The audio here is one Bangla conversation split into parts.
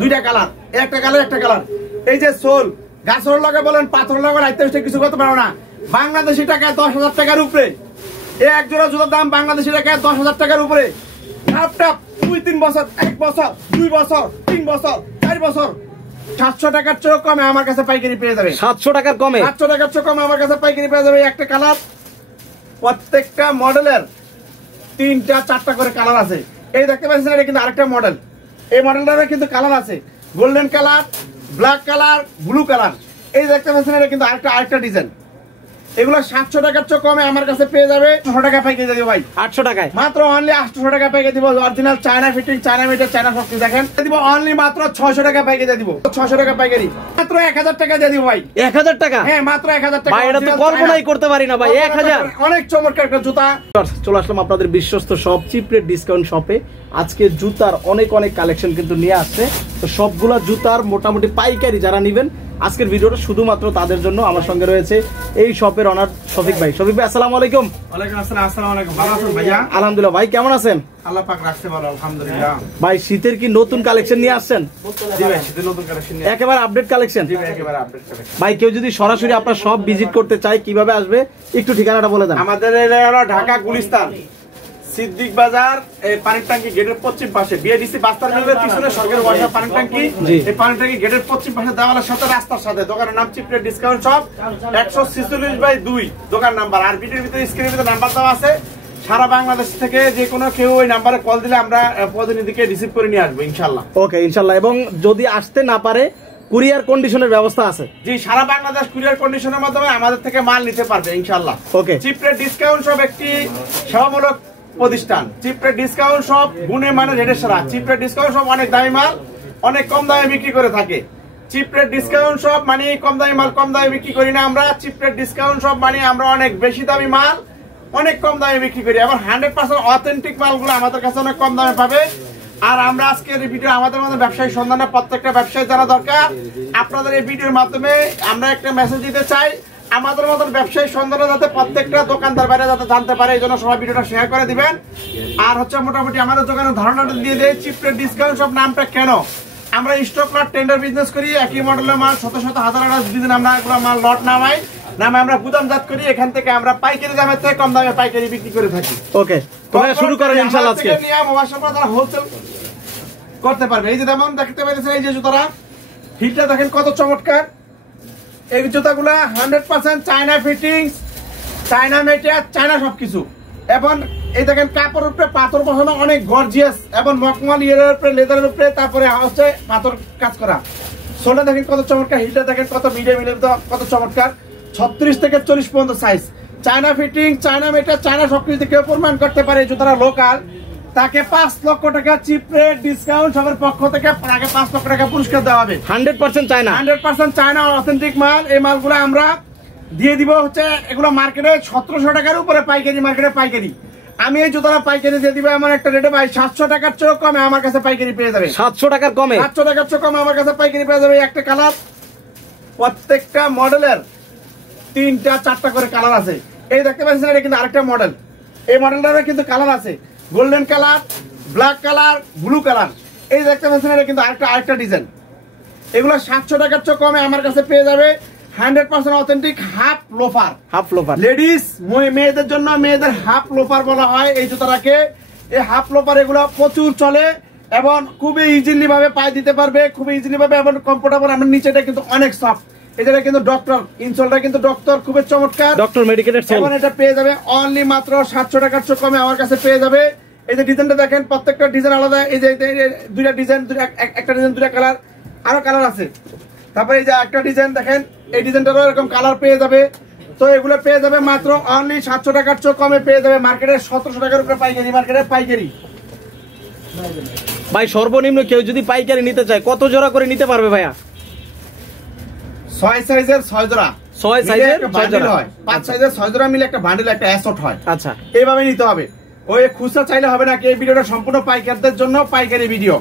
দুইটা কালার, একটা কালার একটা কালার। এই যে সোল গাছের লগে বলেন পাথর লগে রাইতে কিছু করতে পারো না। বাংলাদেশি টাকায় 10,000 টাকার উপরে এই এক জোড়া জুতার দাম বাংলাদেশি টাকায় 10,000 টাকার উপরে। টাপ টাপ 2-3 বছর, 1 বছর, 2 বছর, 3 বছর, 4 বছর 700 টাকার চেয়ে কমে আমার কাছে পাইকারি পেয়ে যাবে। 700 টাকার কমে, 700 টাকার চেয়ে কমে আমার কাছে পাইকারি পেয়ে যাবে। একটা কালার, প্রত্যেকটা মডেলের 3টা 4টা করে কালার আছে। এই দেখতে পাচ্ছেন এটা কিন্তু আরেকটা মডেল। এই মডেলটার কিন্তু কালার আছে, golden colour, black colour, blue colour. এই দেখতে পাচ্ছেন এটা কিন্তু আরেকটা ডিজাইন। এগুলো 700 টাকার চেয়ে কমে আমার কাছে পেয়ে যাবে 800 টাকা পাইকারি দিব ভাই। 800 টাকায় মাত্র অনলি 800 টাকা পাইকারি দিব। Original China fitting, China meter, China শক্তি দেখেন দিব অনলি মাত্র 600 টাকা পাইকারি দিব। 600 টাকা পাইকারি মাত্র 1000 টাকা দিয়ে দিব ভাই। 1000 টাকা? হ্যাঁ মাত্র 1000 টাকা। ভাই এটা তো কল্পনাই করতে পারি না ভাই। 1000 অনেক চমৎকার একটা জুতা। চলে আসলাম আপনাদের বিশ্বস্ত শপ চিপ রেট ডিসকাউন্ট শপে। আজকে জুতার অনেক কালেকশন কিন্তু নিয়ে আসছে। তো সবগুলা জুতার মোটামুটি পাইকারি যারা নেবেন আজকের ভিডিওটা শুধুমাত্র তাদের জন্য। আমার সঙ্গে রয়েছে এই শপের অনার শফিক ভাই। শফিক ভাই আসসালামু আলাইকুম। ওয়ালাইকুম আসসালাম। আসসালামু আলাইকুম। ভালো আছেন ভাইয়া? আলহামদুলিল্লাহ। ভাই কেমন আছেন? আল্লাহ পাক রাখছে ভালো, আলহামদুলিল্লাহ। ভাই শীতের কি নতুন কালেকশন নিয়ে আসছেন? জি ভাই, শীতের নতুন কালেকশন নিয়ে একেবারে আপডেট কালেকশন। জি ভাই, একেবারে আপডেট কালেকশন। ভাই কেউ যদি সরাসরি আপনার শপ ভিজিট করতে চায় কিভাবে আসবে একটু ঠিকানাটা বলে দেন। আমাদের হলো ঢাকা গুলিস্তান সিদ্দিক বাজার, এই পানির ট্যাঙ্কি গেটের পশ্চিম পাশে, বিএডিসি বাস্তার মিলের পিছনে সরকারি ওয়াশা পানির ট্যাঙ্কি। এই পানির ট্যাঙ্কি গেটের পশ্চিম পাশে দেওয়ালের সাথে রাস্তার সাথে। দোকানের নাম চিপ রেট ডিসকাউন্ট শপ, 146/2 দোকান নাম্বার। আর ভিডিওর ভিতরে স্ক্রিনের ভিতরে নাম্বার দেওয়া আছে। সারা বাংলাদেশ থেকে যে কোনো কেউ ওই নাম্বারে কল দিলে আমরা প্রতিনিধিকে রিসিভ করে নিয়ে আসবো ইনশাল্লাহ। ওকে ইনশাল্লাহ। এবং যদি আসতে না পারে কুরিয়ার কন্ডিশনের ব্যবস্থা আছে? জি, সারা বাংলাদেশ কুরিয়ার কন্ডিশনের মাধ্যমে আমাদের থেকে মাল নিতে পারবে ইনশাল্লাহ। ওকে। চিপ রেট ডিসকাউন্ট শপ একটি সেবামূলক প্রতিষ্ঠান। চিপ রেট ডিসকাউন্ট শপ গুণে মানে রেটের সেরা। চিপ রেট ডিসকাউন্ট শপ অনেক দামি মাল অনেক কম দামে বিক্রি করে থাকে। চিপ রেট ডিসকাউন্ট শপ মানে কম দামি মাল কম দামে বিক্রি করি না আমরা। চিপ রেট ডিসকাউন্ট শপ মানে আমরা অনেক বেশি দামি মাল অনেক কম দামে বিক্রি করি। আবার 100% অথেন্টিক মালগুলো আমাদের কাছে অনেক কম দামে পাবে। আর আমরা আজকের এই ভিডিও আমাদের মধ্যে ব্যবসায়ী সন্ধানে প্রত্যেকটা ব্যবসায়ী জানা দরকার। আপনাদের এই ভিডিওর মাধ্যমে আমরা একটা মেসেজ দিতে চাই, আমাদের মতন ব্যবসায়ী সন্ধানে যাতে প্রত্যেকটা দোকানদার বাইরে যাতে জানতে পারে, এই জন্য সবাই ভিডিওটা শেয়ার করে দিবেন। আর হচ্ছে মোটামুটি আমাদের দোকানের ধারণাটা দিয়ে দেয় চিপ রেট ডিসকাউন্ট সব নামটা কেন। আমরা স্টক লট টেন্ডার বিজনেস করি, একই মডেলের মাল শত শত হাজার দিন আমরা এগুলো মাল লট নামাই আমরা গুদামজাত করি। এখান থেকে আমরা পাইকারি দামের থেকে কম দামে পাইকারি বিক্রি করে থাকি। ওকে তোমরা শুরু করেন ইনশাআল্লাহ। আজকে যারা হোলসেল করতে পারবে। এই যে যেমন দেখতে পেরেছেন এই যে জুতারা হিটটা দেখেন কত চমৎকার। এই জুতাগুলা 100% China fittings, China material, China সবকিছু। এবং এই দেখেন কাপড়ের উপরে পাথর বসানো অনেক গর্জিয়াস এবং মকমল ইয়ের উপরে লেদারের উপরে তারপরে হচ্ছে পাথর কাজ করা। সোলটা দেখেন কত চমৎকার, হিটটা দেখেন কত মিডিয়াম কত চমৎকার। 36 থেকে 40 পর্যন্ত size. China fitting, China material, China সবকিছু কেউ প্রমাণ করতে পারে জুতারা লোকাল, তাকে 5 লক্ষ টাকা চিপ রেট ডিসকাউন্ট সবার পক্ষ থেকে তাকে 5 লক্ষ টাকা পুরস্কার দেওয়া হবে। 100% চায়না, 100% চায়না অথেন্টিক মাল। এই মালগুলো আমরা দিয়ে দিব হচ্ছে এগুলো মার্কেটে 1700 টাকার উপরে পাইকারি, মার্কেটে পাইকারি। আমি এই জুতারা পাইকারি দিয়ে দিব এমন একটা রেটে ভাই 700 টাকার চেয়ে কমে আমার কাছে পাইকারি পেয়ে যাবে। 700 টাকার কমে, 700 টাকার চেয়ে কমে আমার কাছে পাইকারি পেয়ে যাবে। একটা কালার, প্রত্যেকটা মডেলের 3টা 4টা করে কালার আছে। এই দেখতে পাচ্ছেন এটা কিন্তু আরেকটা মডেল। এই মডেলটার কিন্তু কালার আছে, golden colour, black colour, blue colour. এই দেখতে পাচ্ছেন এটা কিন্তু আরেকটা ডিজাইন। এগুলো 700 টাকার চেয়ে কমে আমার কাছে পেয়ে যাবে। 100% authentic half loafer. Half loafer ladies মেয়েদের জন্য, মেয়েদের হাফ লোফার বলা হয় এই জুতাটাকে। এই হাফ লোফার এগুলো প্রচুর চলে এবং খুবই ইজিলি ভাবে পায়ে দিতে পারবে, খুবই ইজিলি ভাবে এবং কমফোর্টেবল। আমার নিচেটা কিন্তু অনেক সফট। এটা কিন্তু ডক্টর ইনসোলটা কিন্তু ডক্টর খুবই চমৎকার, ডক্টর মেডিকেটেড সোল। এবং এটা পেয়ে যাবে অনলি মাত্র 700 টাকার চেয়ে কমে আমার কাছে পেয়ে যাবে। এই যে ডিজাইনটা দেখেন, প্রত্যেকটা ডিজাইন আলাদা। এই যে দুইটা ডিজাইন, একটা ডিজাইন দুইটা কালার, আরো কালার আছে। তারপরে এই যে একটা ডিজাইন দেখেন, এই ডিজাইনটারও এরকম কালার পেয়ে যাবে। তো এগুলো পেয়ে যাবে মাত্র অনলি 700 টাকার চেয়ে কমে পেয়ে যাবে মার্কেটে 1700 টাকার উপরে পাইকারি, মার্কেটে পাইকারি। ভাই সর্বনিম্ন কেউ যদি পাইকারি নিতে চায় কত জোড়া করে নিতে পারবে ভাইয়া? 6 সাইজের 6 জোড়া, 6 সাইজের 6 জোড়া হয়। 5 সাইজের 6 জোড়া মিলে একটা বান্ডেল, একটা অ্যাসট হয়। আচ্ছা, এইভাবে নিতে হবে। ওই খুচরা চাইলে হবে না। এই ভিডিওটা সম্পূর্ণ পাইকারদের জন্য, পাইকারি ভিডিও।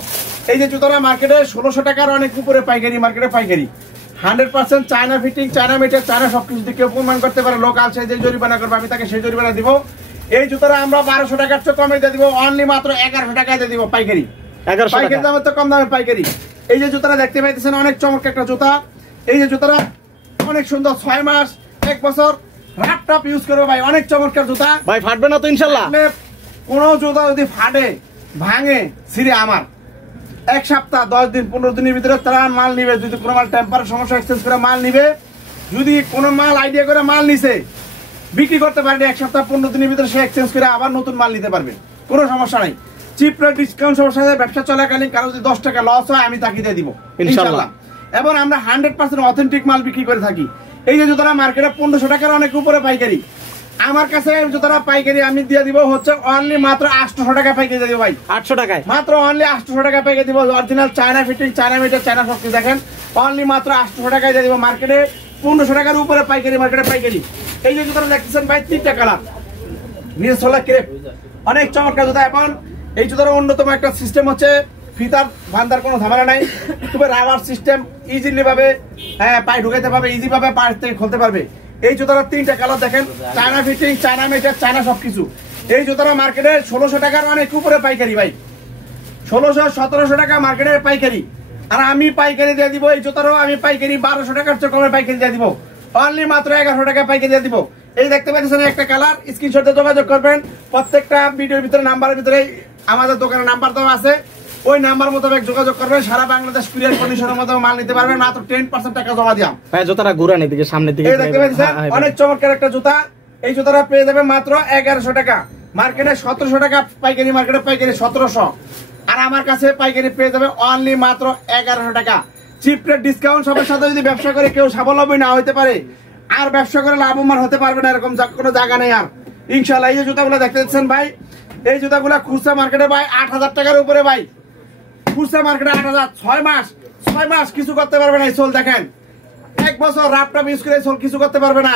এই যে জুতোটা মার্কেটে 1600 টাকার অনেক উপরে পাইকারি, মার্কেটে পাইকারি। 100% China fitting, China material, China সবকিছু দিয়ে কেউ প্রমাণ করতে পারে লোকাল, সে যে জরিমানা করবে আমি তাকে সেই জরিমানা দিব। এই জুতোটা আমরা 1200 টাকার চেয়ে কমে দিয়ে দিব, অনলি মাত্র 1100 টাকায় দিয়ে দিব পাইকারি। 1100 পাইকারি দামে তো কম দামে পাইকারি। এই যে জুতাটা দেখতে পাইতেছেন অনেক চমৎকার একটা জুতা। এই যে জুতাটা অনেক সুন্দর, 6 মাস 1 বছর রাফ টাপ ইউজ করবে ভাই, অনেক চমৎকার জুতা ভাই। ফাটবে না তো ইনশাল্লাহ? কোন জুতা যদি ফাটে ভাঙে ছিঁড়ে আমার 1 সপ্তাহ 10 দিন 15 দিনের ভিতরে তারা মাল নিবে। যদি কোনো মাল টেম্পার সমস্যা এক্সচেঞ্জ করে মাল নিবে, যদি কোনো মাল আইডিয়া করে মাল নিছে বিক্রি করতে পারবে 1 সপ্তাহ 15 দিনের ভিতরে সে এক্সচেঞ্জ করে আবার নতুন মাল নিতে পারবে, কোনো সমস্যা নাই। চিপ রেট ডিসকাউন্ট সমস্যা ব্যবসা চলাকালীন কারো যদি 10 টাকা লস হয় আমি তাকে দিয়ে দিব ইনশাআল্লাহ। এবং আমরা 100% অথেন্টিক মাল বিক্রি করে থাকি। এই যে জুতারা মার্কেটে 1500 টাকার অনেক উপরে পাইকারি, আমার কাছে জুতারা পাইকারি আমি দিয়ে দিব হচ্ছে অনলি মাত্র 800 টাকা পাইকারি দিয়ে দিব ভাই। 800 টাকায় মাত্র অনলি 800 টাকা পাইকারি দিব। Original China fitting, China meter, China শক্তি দেখেন অনলি মাত্র 800 টাকায় দিয়ে দিব। মার্কেটে 1500 টাকার উপরে পাইকারি, মার্কেটে পাইকারি। এই যে জুতাটা দেখতেছেন ভাই 3টা কালার, নিজ সোলা ক্রেপ, অনেক চমৎকার জুতা। এখন এই জুতার অন্যতম একটা সিস্টেম হচ্ছে ফিতার বান্ধার কোনো ঝামেলা নাই, তবে রাবার সিস্টেম, ইজিলি ভাবে পায়ে ঢুকাইতে পারবে, ইজি ভাবে পায়ে থেকে খুলতে পারবে। এই জুতার 3টা কালার দেখেন, China fitting, China meter, China সবকিছু। এই জুতারা মার্কেটে 1600 টাকার অনেক উপরে পাইকারি ভাই, 1600-1700 টাকা মার্কেটে পাইকারি। আর আমি পাইকারি দিয়ে দিব এই জুতারও, আমি পাইকারি 1200 টাকার চেয়ে কমে পাইকারি দিয়ে দিব, অনলি মাত্র 1100 টাকা পাইকারি দিয়ে দিব। এই দেখতে পাচ্ছেন একটা কালার, স্ক্রিনশটে যোগাযোগ করবেন। প্রত্যেকটা ভিডিওর ভিতরে নাম্বারের ভিতরে আমাদের দোকানের নাম্বার দেওয়া আছে, ওই নাম্বার মোতাবেক যোগাযোগ করবেন। সারা বাংলাদেশ কুরিয়ার কন্ডিশনের মধ্যে মাল নিতে পারবেন, মাত্র 10% টাকা জমা দিলাম ভাই। জুতাটা ঘুরান এদিকে, সামনের দিকে। এই দেখতে পাচ্ছেন অনেক চমৎকার একটা জুতা। এই জুতাটা পেয়ে যাবে মাত্র 1100 টাকা, মার্কেটে 1700 টাকা পাইকারি, মার্কেটে পাইকারি 1700, আর আমার কাছে পাইকারি পেয়ে যাবে অনলি মাত্র 1100 টাকা। চিপ রেট ডিসকাউন্ট সবার সাথে যদি ব্যবসা করে কেউ স্বাবলম্বী না হতে পারে আর ব্যবসা করে লাভবান হতে পারবে না, এরকম কোনো জায়গা নেই আর ইনশাআল্লাহ। এই যে জুতাগুলো দেখতে পাচ্ছেন ভাই, এই জুতাগুলো খুচরা মার্কেটে ভাই 8000 টাকার উপরে ভাই, খুচরা মার্কেটে 8000। 6 মাস কিছু করতে পারবে না এই সোল দেখেন। 1 বছর রাফটা ইউজ করে সোল কিছু করতে পারবে না।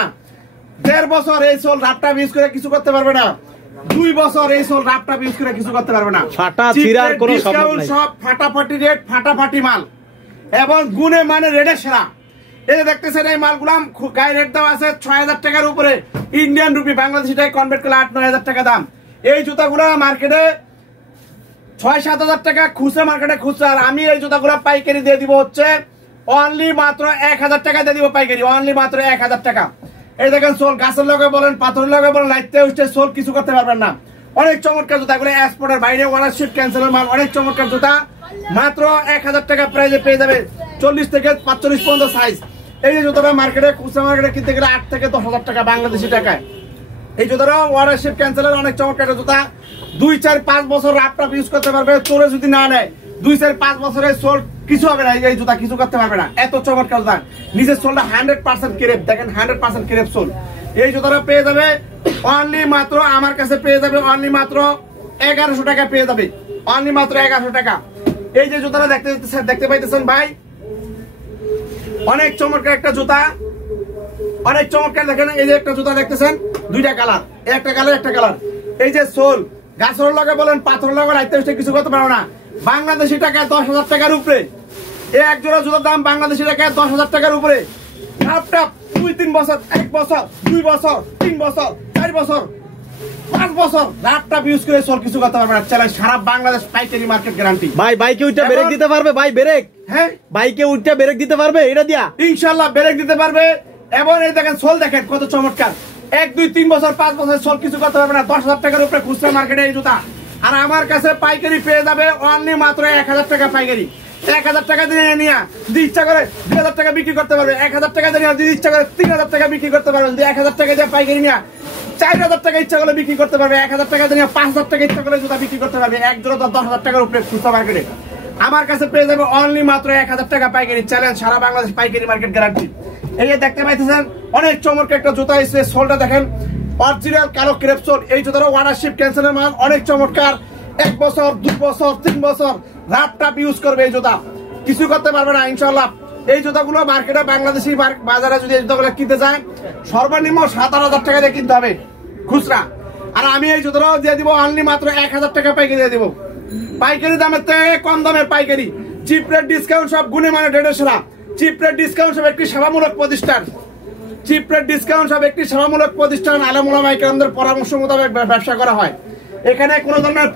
1.5 বছর এই সোল রাফটা ইউজ করে কিছু করতে পারবে না। 2 বছর এই সোল রাফটা ইউজ করে কিছু করতে পারবে না। ফাটা ছিড়ার কোনো সম্ভব নাই, সব ফাটাফাটি রেট, ফাটাফাটি মাল এবং গুণে মানে রেডে সেরা। এই যে দেখতেছেন এই মালগুলা গায়ে রেট দেওয়া আছে 6000 টাকার উপরে, ইন্ডিয়ান রুপি বাংলাদেশি টাকায় কনভার্ট করলে 8-9 টাকা দাম। এই জুতাগুলা মার্কেটে 6-7 হাজার টাকা খুচরা, মার্কেটে খুচরা। আর আমি এই জুতাগুলা পাইকারি দিয়ে দিব হচ্ছে অনলি মাত্র 1000 টাকা দিয়ে দিব পাইকারি, অনলি মাত্র 1000 টাকা। এই দেখেন সোল, গাছের লগে বলেন, পাথরের লগে বলেন, লাইটতে উঠতে সোল কিছু করতে পারবেন না। অনেক চমৎকার জুতা, এগুলো এক্সপোর্টের বাইরে ওয়াটারশিপ ক্যান্সেলের মাল, অনেক চমৎকার জুতা। মাত্র 1000 টাকা প্রাইজে পেয়ে যাবে, 40 থেকে 45 পর্যন্ত সাইজ। এই যে জুতাটা মার্কেটে খুচরা মার্কেটে কিনতে গেলে 8 থেকে 10 হাজার টাকা বাংলাদেশি টাকায়। এই জুতাটা ওয়াটারশিপ ক্যান্সেলের অনেক চমৎকার জুতা। 2-4-5 বছর রাফটা ইউজ করতে পারবে, চোরে যদি না নেয় 2-4-5 বছরের সোল কিছু হবে না। এই জুতা কিছু করতে পারবে না, এত চমৎকার জুতা। নিচের সোলটা 100% ক্রেপ দেখেন, 100% ক্রেপ সোল। এই জুতাটা পেয়ে যাবে অনলি মাত্র আমার কাছে পেয়ে যাবে অনলি মাত্র 1100 টাকা পেয়ে যাবে, অনলি মাত্র 1100 টাকা। এই যে জুতাটা দেখতে পাইতেছেন ভাই, অনেক চমৎকার একটা জুতা, অনেক চমৎকার। দেখেন এই যে একটা জুতা দেখতেছেন, 2টা কালার, একটা কালার একটা কালার। এই যে সোল, গাছের লগে বলেন, পাথরের লগে লাইতে কিছু করতে পারো না। বাংলাদেশি টাকায় 10,000 টাকার উপরে এই এক জোড়া জুতার দাম, বাংলাদেশি টাকায় 10,000 টাকার উপরে। 2-3 বছর, 1 বছর, 2 বছর, 3 বছর, 4 বছর, 5 বছর রাফটা ইউজ করে সোল কিছু করতে পারবে না। চ্যালেঞ্জ, সারা বাংলাদেশ পাইকারি মার্কেট গ্যারান্টি। ভাই বাইকে উঠে ব্রেক দিতে পারবে? ভাই ব্রেক, হ্যাঁ বাইকে উঠে ব্রেক দিতে পারবে এটা দিয়া? ইনশাআল্লাহ ব্রেক দিতে পারবে। এবং এই দেখেন সোল দেখেন কত চমৎকার, 1-2-3 বছর 5 বছর সোল কিছু করতে পারবে না। 10,000 টাকার উপরে খুচরা মার্কেটে এই জুতা। আর আমার কাছে পাইকারি পেয়ে যাবে অনলি মাত্র 1000 টাকা পাইকারি। 1000 টাকা দিয়ে নিয়ে যদি ইচ্ছা করে 2000 টাকা বিক্রি করতে পারবে, 1000 টাকা দিয়ে যদি ইচ্ছা করে 3000 টাকা বিক্রি করতে পারবে। যদি 1000 টাকা দিয়ে পাইকারি নিয়ে 4000 টাকা ইচ্ছা করে বিক্রি করতে পারবে, 1000 টাকা দিয়ে 5000 টাকা ইচ্ছা করে জুতা বিক্রি করতে পারবে। এক জোড়া 10,000 টাকার উপরে খুচরা মার্কেটে আমার কাছে পেয়ে যাবে অনলি মাত্র 1000 টাকা পাইকারি। চ্যালেঞ্জ, সারা বাংলাদেশ পাইকারি মার্কেট গ্যারান্টি। এই যে দেখতে পাইতেছেন অনেক চমৎকার একটা জুতা এসেছে, সোলটা দেখেন অরিজিনাল কালো ক্রেপ সোল। এই জুতাটা ওয়াটারশিপ ক্যান্সেলের মাল, অনেক চমৎকার। 1 বছর, 2 বছর, 3 বছর রাফটাপ ইউজ করবে এই জুতা, কিছু করতে পারবে না ইনশাআল্লাহ। এই জুতাগুলো মার্কেটে বাংলাদেশি বাজারে যদি এই জুতাগুলো কিনতে যায় সর্বনিম্ন 7-8 টাকা দিয়ে কিনতে হবে খুচরা। আর আমি এই জুতাটাও দিয়ে দিব অনলি মাত্র 1000 টাকা পাইকারি দিয়ে দিব, পাইকারি দামের থেকে কম দামের পাইকারি। চিপ রেট ডিসকাউন্ট সব গুণে মানে রেটের সেরা। চিপ রেট ডিসকাউন্ট সব একটি সেবামূলক প্রতিষ্ঠান, চিপ রেট ডিসকাউন্ট সব একটি সেবামূলক প্রতিষ্ঠান। আলেম ওলামা ইকরামদের পরামর্শ মোতাবেক ব্যবসা করা হয়, এখানে কোনো ধরনের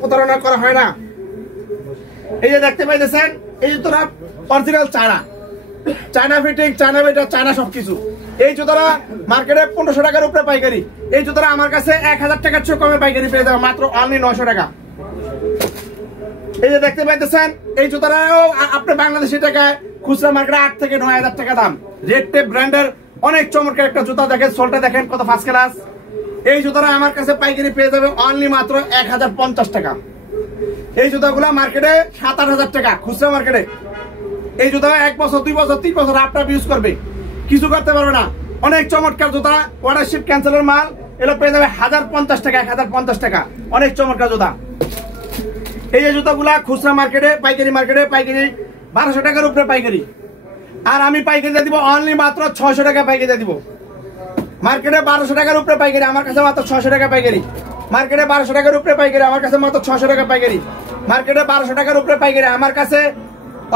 প্রতারণা করা হয় না। এই যে দেখতে পাইতেছেন এই জুতোটা original China, China fitting, China meter, China সবকিছু। এই জুতোটা মার্কেটে 1500 টাকার উপরে পাইকারি। এই জুতোটা আমার কাছে 1000 টাকার চেয়ে কমে পাইকারি পেয়ে যাবে মাত্র অনলি 900 টাকা। এই যে দেখতে পাইতেছেন, এই জুতোটাও আপনি বাংলাদেশি টাকায় খুচরা মার্কেটে 8 থেকে 9000 টাকা দাম। রেড টেপ ব্র্যান্ডের অনেক চমৎকার একটা জুতা, দেখেন সোলটা দেখেন কত ফার্স্ট ক্লাস। এই জুতাটা আমার কাছে পাইকারি পেয়ে যাবে অনলি মাত্র 1050 টাকা। এই জুতাগুলো মার্কেটে 7-8000 টাকা খুচরা মার্কেটে। এই জুতা 1 বছর 2 বছর 3 বছর আপনার ইউজ করবে, কিছু করতে পারবে না। অনেক চমৎকার জুতা, অর্ডার শিপ ক্যান্সেলের মাল, এগুলো পেয়ে যাবে 1050 টাকা, 1050 টাকা। অনেক চমৎকার জুতা। এই যে জুতাগুলা খুচরা মার্কেটে, পাইকারি মার্কেটে পাইকারি 1200 টাকার উপরে পাইকারি, আর আমি পাইকারি দিয়ে দিব অনলি মাত্র 600 টাকা পাইকারি দিয়ে দিব। মার্কেটে 1200 টাকার উপরে পাইকারি, আমার কাছে মাত্র 600 টাকা পাইকারি। মার্কেটে 1200 টাকার উপরে পাইকারি, আমার কাছে মাত্র 600 টাকা পাইকারি। মার্কেটে 1200 টাকার উপরে পাইকারি, আমার কাছে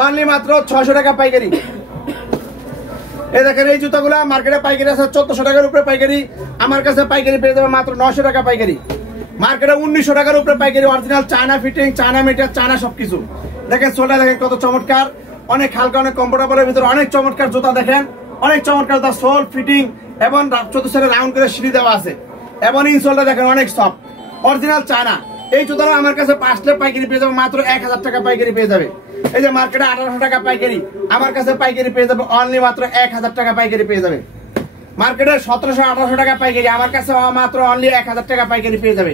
অনলি মাত্র 600 টাকা পাইকারি। এই দেখেন এই জুতাগুলা মার্কেটে পাইকারি আছে 1400 টাকার উপরে পাইকারি, আমার কাছে পাইকারি পেয়ে যাবে মাত্র 900 টাকা পাইকারি। মার্কেটে 1900 টাকার উপরে পাইকারি, original China fitting, China meter, China সবকিছু। দেখেন সোলটা দেখেন কত চমৎকার, অনেক হালকা, অনেক কমফোর্টেবলের ভিতরে অনেক চমৎকার জুতা। দেখেন অনেক চমৎকার জুতা, সোল ফিটিং এবং 14 সাইডে রাউন্ড করে সিঁড়ি দেওয়া আছে এবং ইনসোলটা দেখেন অনেক সফট, অরিজিনাল চায়না। এই জুতাটা আমার কাছে আসলে পাইকারি পেয়ে যাবে মাত্র 1000 টাকা পাইকারি পেয়ে যাবে। এই যে মার্কেটে 1800 টাকা পাইকারি, আমার কাছে পাইকারি পেয়ে যাবে অনলি মাত্র 1000 টাকা পাইকারি পেয়ে যাবে। মার্কেটে 1700-1800 টাকা পাইকারি, আমার কাছে মাত্র অনলি 1000 টাকা পাইকারি পেয়ে যাবে,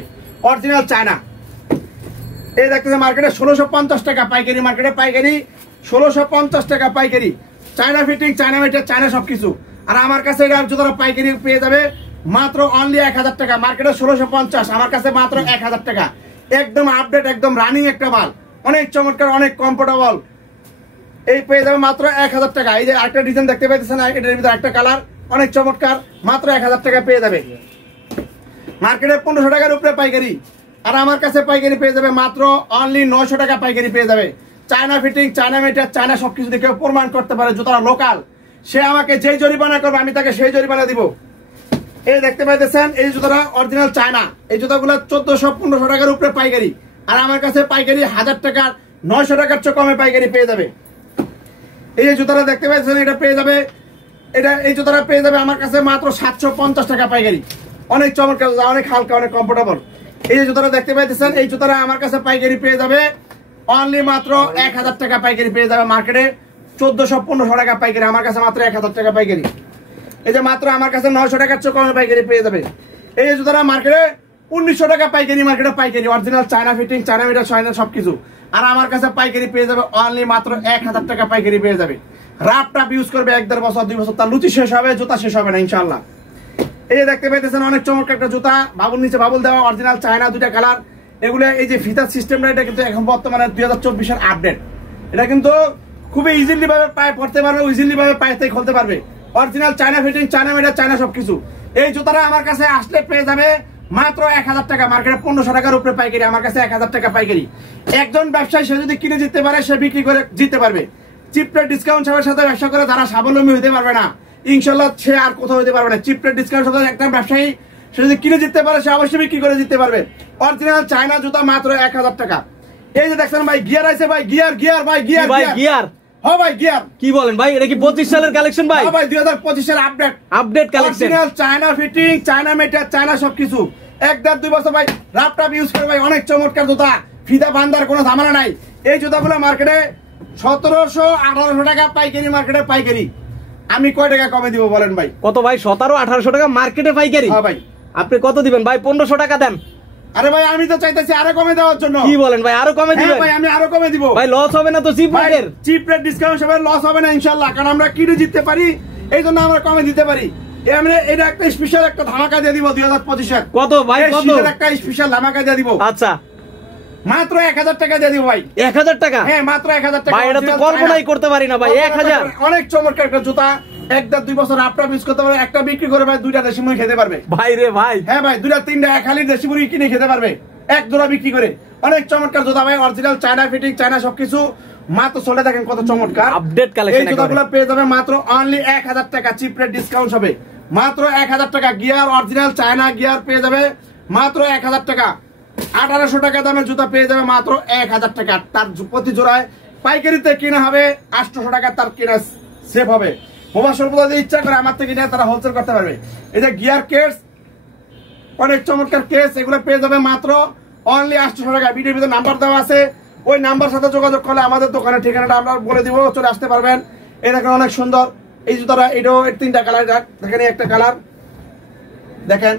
অরিজিনাল চায়না। এই দেখতেছে মার্কেটে 1650 টাকা পাইকারি, মার্কেটে পাইকারি 1650 টাকা পাইকারি, China fitting, China meter, China সবকিছু। আর আমার কাছে এটা জুতোটা পাইকারি পেয়ে যাবে মাত্র অনলি 1000 টাকা। মার্কেটে 1650, আমার কাছে মাত্র 1000 টাকা। একদম আপডেট, একদম রানিং একটা মাল, অনেক চমৎকার, অনেক কমফোর্টেবল। এই পেয়ে যাবে মাত্র 1000 টাকা। এই যে আরেকটা ডিজাইন দেখতে পাইতেছেন, এটার ভিতরে একটা কালার অনেক চমৎকার, মাত্র 1000 টাকা পেয়ে যাবে। মার্কেটে 1500 টাকার উপরে পাইকারি, আর আমার কাছে পাইকারি পেয়ে যাবে মাত্র অনলি 900 টাকা পাইকারি পেয়ে যাবে। China fitting, China meter, China সবকিছু দেখে প্রমাণ করতে পারে জুতাটা লোকাল, সে আমাকে যেই জরিমানা করবে আমি তাকে সেই জরিমানা দিব। এই দেখতে পাইতেছেন এই জুতাটা অরিজিনাল চায়না। এই জুতাগুলো 1400-1500 টাকার উপরে পাইকারি, আর আমার কাছে পাইকারি 1000 টাকার 900 টাকার চেয়ে কমে পাইকারি পেয়ে যাবে। এই যে জুতাটা দেখতে পাইতেছেন এটা পেয়ে যাবে, এই জুতাটা পেয়ে যাবে আমার কাছে মাত্র 750 টাকা পাইকারি। অনেক চমৎকার জুতা, অনেক হালকা, অনেক কমফোর্টেবল। এই যে জুতাটা দেখতে পাইতেছেন এই জুতাটা আমার কাছে পাইকারি পেয়ে যাবে অনলি মাত্র 1000 টাকা পাইকারি পেয়ে যাবে। মার্কেটে 1400-1500 টাকা পাইকারি, আমার কাছে মাত্র 1000 টাকা পাইকারি। এই যে মাত্র আমার কাছে 900 টাকার চেয়ে কমে পাইকারি পেয়ে যাবে। এই যে জুতাটা মার্কেটে 1900 টাকা পাইকারি, মার্কেটে পাইকারি, original China fitting, China meter, China সবকিছু। আর আমার কাছে পাইকারি পেয়ে যাবে অনলি মাত্র 1000 টাকা পাইকারি পেয়ে যাবে। রাপ টাপ ইউজ করবে 1-1.5 বছর 2 বছর, তার লুচি শেষ হবে, জুতা শেষ হবে না ইনশাআল্লাহ। এই যে দেখতে পাইতেছেন অনেক চমৎকার একটা জুতা, বাবুল নিচে বাবুল দেওয়া, অরিজিনাল চায়না, 2টা কালার। এগুলো এই যে ফিতার সিস্টেমটা, এটা কিন্তু এখন বর্তমানে 2024-এর আপডেট। এটা কিন্তু খুবই ইজিলি ভাবে পায়ে পড়তে পারবে, ইজিলি ভাবে পায়ে থেকে খুলতে পারবে। Original China fitting, China meter, China সবকিছু। এই জুতাটা আমার কাছে আসলে পেয়ে যাবে মাত্র 1000 টাকা। মার্কেটে 1500 টাকার উপরে পাইকারি, আমার কাছে 1000 টাকা পাইকারি। একজন ব্যবসায়ী সে যদি কিনে জিততে পারে, সে বিক্রি করে জিততে পারবে। চিপ রেট ডিসকাউন্ট সাহেবের সাথে ব্যবসা করে যারা স্বাবলম্বী হতে পারবে না, ইনশাল্লাহ সে আর কোথাও হতে পারবে না। চিপ রেট ডিসকাউন্ট সাথে একটা ব্যবসায়ী সে যদি কিনে জিততে পারে, সে অবশ্যই বিক্রি করে জিততে পারবে। অরিজিনাল চায়না জুতা মাত্র 1000 টাকা। এই যে দেখছেন ভাই গিয়ার আছে, ভাই গিয়ার ভাই গিয়ার গিয়ার। হ্যাঁ ভাই গিয়ার। কি বলেন ভাই, এটা কি 25 সালের কালেকশন ভাই? হ্যাঁ ভাই 2025 এর update collection. Original China fitting, China meter, China সবকিছু। 1-1.5-2 বছর ভাই রাপটাপ ইউজ করে ভাই, অনেক চমৎকার জুতা, ফিদা বান্দার কোনো ঝামেলা নাই। এই জুতাগুলো মার্কেটে 1700-1800 টাকা পাইকারি, মার্কেটে পাইকারি। আমি কয় টাকা কমে দিব বলেন ভাই? কত ভাই? 1700-1800 টাকা মার্কেটে পাইকারি। হ্যাঁ ভাই। আপনি কত দিবেন ভাই? 1500 টাকা দেন। আরে ভাই আমি তো চাইতেছি আরো কমে দেওয়ার জন্য। কি বলেন ভাই, আরো কমে দিবেন? ভাই আমি আরো কমে দিব ভাই, লস হবে না তো? চিপ রেট ডিসকাউন্ট সবাই লস হবে না ইনশাআল্লাহ, কারণ আমরা কিনে জিততে পারি, এই জন্য আমরা কমে দিতে পারি। আমরা এটা একটা স্পেশাল একটা ধামাকা দিয়ে দিব 2025-এর। কত ভাই? কত? একটা স্পেশাল ধামাকা দিয়ে দিব। আচ্ছা, মাত্র 1000 টাকা দিয়ে দিব ভাই। 1000 টাকা? হ্যাঁ মাত্র 1000 টাকা। ভাই এটা তো কল্পনাই করতে পারি না ভাই। 1000? অনেক চমৎকার একটা জুতা, 1-2 বছর আপনার ইউজ করতে পারবে, একটা বিক্রি করে ভাই 2টা দেশি মুড়ি খেতে পারবে ভাই রে ভাই। হ্যাঁ ভাই 2-3টা খালি দেশি মুড়ি কিনে খেতে পারবে, 1 জোড়া বিক্রি করে। অনেক চমৎকার জুতা ভাই, অরিজিনাল চায়না ফিটিং, চায়না সবকিছু। মাত্র চলে দেখেন কত চমৎকার আপডেট কালেকশন। এই জুতাগুলো পেয়ে যাবে মাত্র অনলি 1000 টাকা। চিপ রেট ডিসকাউন্ট হবে মাত্র 1000 টাকা। গিয়ার অরিজিনাল চায়না গিয়ার পেয়ে যাবে মাত্র 1000 টাকা। 1800 টাকা দামের জুতা পেয়ে যাবে মাত্র 1000 টাকা। তার প্রতি জোড়ায় পাইকারিতে কিনা হবে 800 টাকা, তার কিনা সেভ হবে। মুবাশশির যদি ইচ্ছা করে আমার থেকে কিনে তারা হোলসেল করতে পারবে। এই যে গিয়ার কেস, অনেক চমৎকার কেস, এগুলো পেয়ে যাবে মাত্র অনলি 800 টাকা। ভিডিওর ভিতরে নাম্বার দেওয়া আছে, ওই নাম্বার সাথে যোগাযোগ করলে আমাদের দোকানের ঠিকানাটা আমরা বলে দিব, চলে আসতে পারবেন। এই দেখেন অনেক সুন্দর এই জুতাটা, এটাও 3টা কালার দেখেন, এই একটা কালার দেখেন,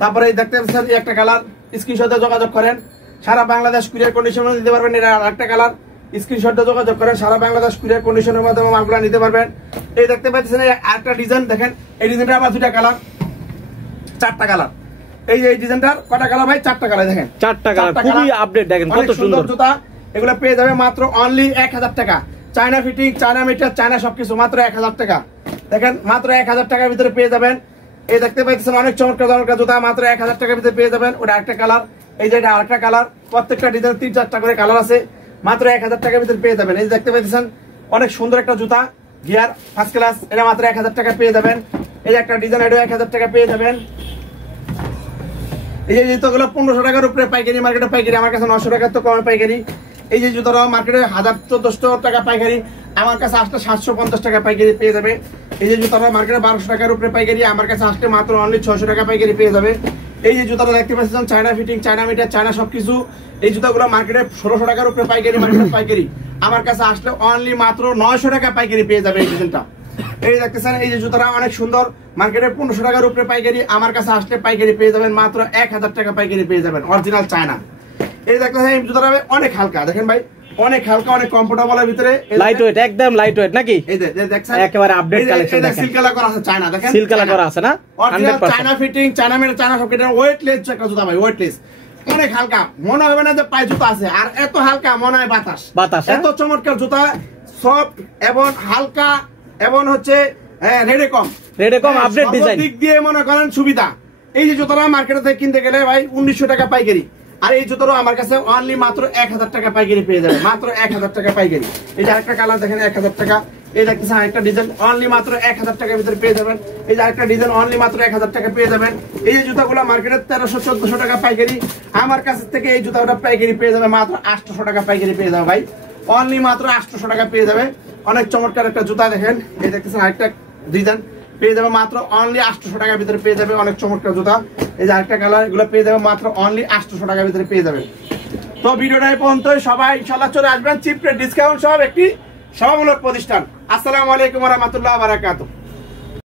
তারপরে দেখতে পাচ্ছেন এই একটা কালার। স্ক্রিনশটে যোগাযোগ করেন, সারা বাংলাদেশ কুরিয়ার কন্ডিশনে দিতে পারবেন। এটা আরেকটা কালার, স্ক্রিনশটে যোগাযোগ করেন, সারা বাংলাদেশ কুরিয়ার কন্ডিশনের মাধ্যমে মালগুলো নিতে পারবেন। এই দেখতে পাচ্ছেন আরেকটা ডিজাইন দেখেন, এই ডিজাইনটা আবার 2টা কালার, 4টা কালার। এই যে এই ডিজাইনটার কয়টা কালার ভাই? 4টা কালার। দেখেন 4টা কালার, খুবই আপডেট, দেখেন কত সুন্দর জুতা। এগুলো পেয়ে যাবে মাত্র অনলি 1000 টাকা। China fitting, China meter, China সবকিছু মাত্র 1000 টাকা। দেখেন মাত্র 1000 টাকার ভিতরে পেয়ে যাবেন। এই দেখতে পাচ্ছেন অনেক চমৎকার চমৎকার জুতা মাত্র 1000 টাকার ভিতরে পেয়ে যাবেন। ওটা আরেকটা কালার, এই যে এটা আরেকটা কালার। প্রত্যেকটা ডিজাইন 3-4টা করে কালার আছে, মাত্র 1000 টাকার ভিতরে পেয়ে যাবেন। এই যে দেখতে পাচ্ছেন অনেক সুন্দর একটা জুতা, গিয়ার ফার্স্ট ক্লাস, এটা মাত্র 1000 টাকা পেয়ে যাবেন। এই যে একটা ডিজাইন, এটা 1000 টাকা পেয়ে যাবেন। এই যে জুতোগুলো 1500 টাকার উপরে পাইকারি, মার্কেটে পাইকারি, আমার কাছে 900 টাকার তো কমে পাইকারি। এই যে জুতোটা মার্কেটে 1400 টাকা পাইকারি, আমার কাছে আসলে 750 টাকা পাইকারি পেয়ে যাবে। এই যে জুতোটা মার্কেটে 1200 টাকার উপরে পাইকারি, আমার কাছে আসলে মাত্র অনলি 600 টাকা পাইকারি পেয়ে যাবে। এই যে জুতোটা দেখতে পাচ্ছেন China fitting, China meter, China সবকিছু, এই জুতোগুলো মার্কেটে 1600 টাকার উপরে পাইকারি, মার্কেটে পাইকারি, আমার কাছে আসলে অনলি মাত্র 900 টাকা পাইকারি পেয়ে যাবে এই ডিজাইনটা। এই দেখতেছেন এই যে জুতোটা অনেক সুন্দর, মার্কেটে 1500 টাকার উপরে পাইকারি, আমার কাছে আসলে পাইকারি পেয়ে যাবেন মাত্র 1000 টাকা পাইকারি পেয়ে যাবেন, অরিজিনাল চায়না। এই দেখতেছেন এই জুতোটা অনেক হালকা, দেখেন ভাই অনেক হালকা, অনেক কমফোর্টেবল এর ভিতরে, লাইট ওয়েট, একদম লাইট ওয়েট নাকি? এই যে দেখছেন একেবারে আপডেট কালেকশন, দেখেন সিল কালার করা আছে, চায়না, দেখেন সিল কালার করা আছে না, অরিজিনাল চায়না ফিটিং, চায়না মেরে, চায়না সব কেটে ওয়েটলেস একটা জুতা ভাই, ওয়েটলেস, অনেক হালকা, মনে হবে না যে পায়ে জুতা আছে, আর এত হালকা মনে হয় বাতাস বাতাস। এত চমৎকার জুতা, সফট এবং হালকা এবং হচ্ছে রেডে কম আপডেট ডিজাইন, দিক দিয়ে মনে করেন সুবিধা। এই যে জুতাটা মার্কেটে থেকে কিনতে গেলে ভাই 1900 টাকা পাইকারি, আর এই জুতোটা আমার কাছে অনলি মাত্র 1000 টাকা পাইকারি পেয়ে যাবে, মাত্র 1000 টাকা পাইকারি। এই যে আরেকটা কালার দেখেন 1000 টাকা, এই দেখতেছেন আরেকটা ডিজাইন অনলি মাত্র 1000 টাকার ভিতরে পেয়ে যাবেন। এই যে আরেকটা ডিজাইন অনলি মাত্র 1000 টাকা পেয়ে যাবেন। এই যে জুতাগুলো মার্কেটে 1300-1400 টাকা পাইকারি, আমার কাছ থেকে এই জুতাটা পাইকারি পেয়ে যাবে মাত্র 800 টাকা পাইকারি পেয়ে যাবে ভাই, অনলি মাত্র 800 টাকা পেয়ে যাবে। অনেক চমৎকার একটা জুতা দেখেন, এই দেখতেছেন আরেকটা ডিজাইন পেয়ে যাবে মাত্র অনলি 800 টাকার ভিতরে পেয়ে যাবে, অনেক চমৎকার জুতা। এই যে আরেকটা কালার, এগুলো পেয়ে যাবে মাত্র অনলি 800 টাকার ভিতরে পেয়ে যাবে। তো ভিডিওটা এই পর্যন্তই, সবাই ইনশাআল্লাহ চলে আসবেন চিপ রেট ডিসকাউন্ট সহ একটি সেবামূলক প্রতিষ্ঠান। আসসালামু আলাইকুম ওয়া রাহমাতুল্লাহি ওয়া বারাকাতুহু।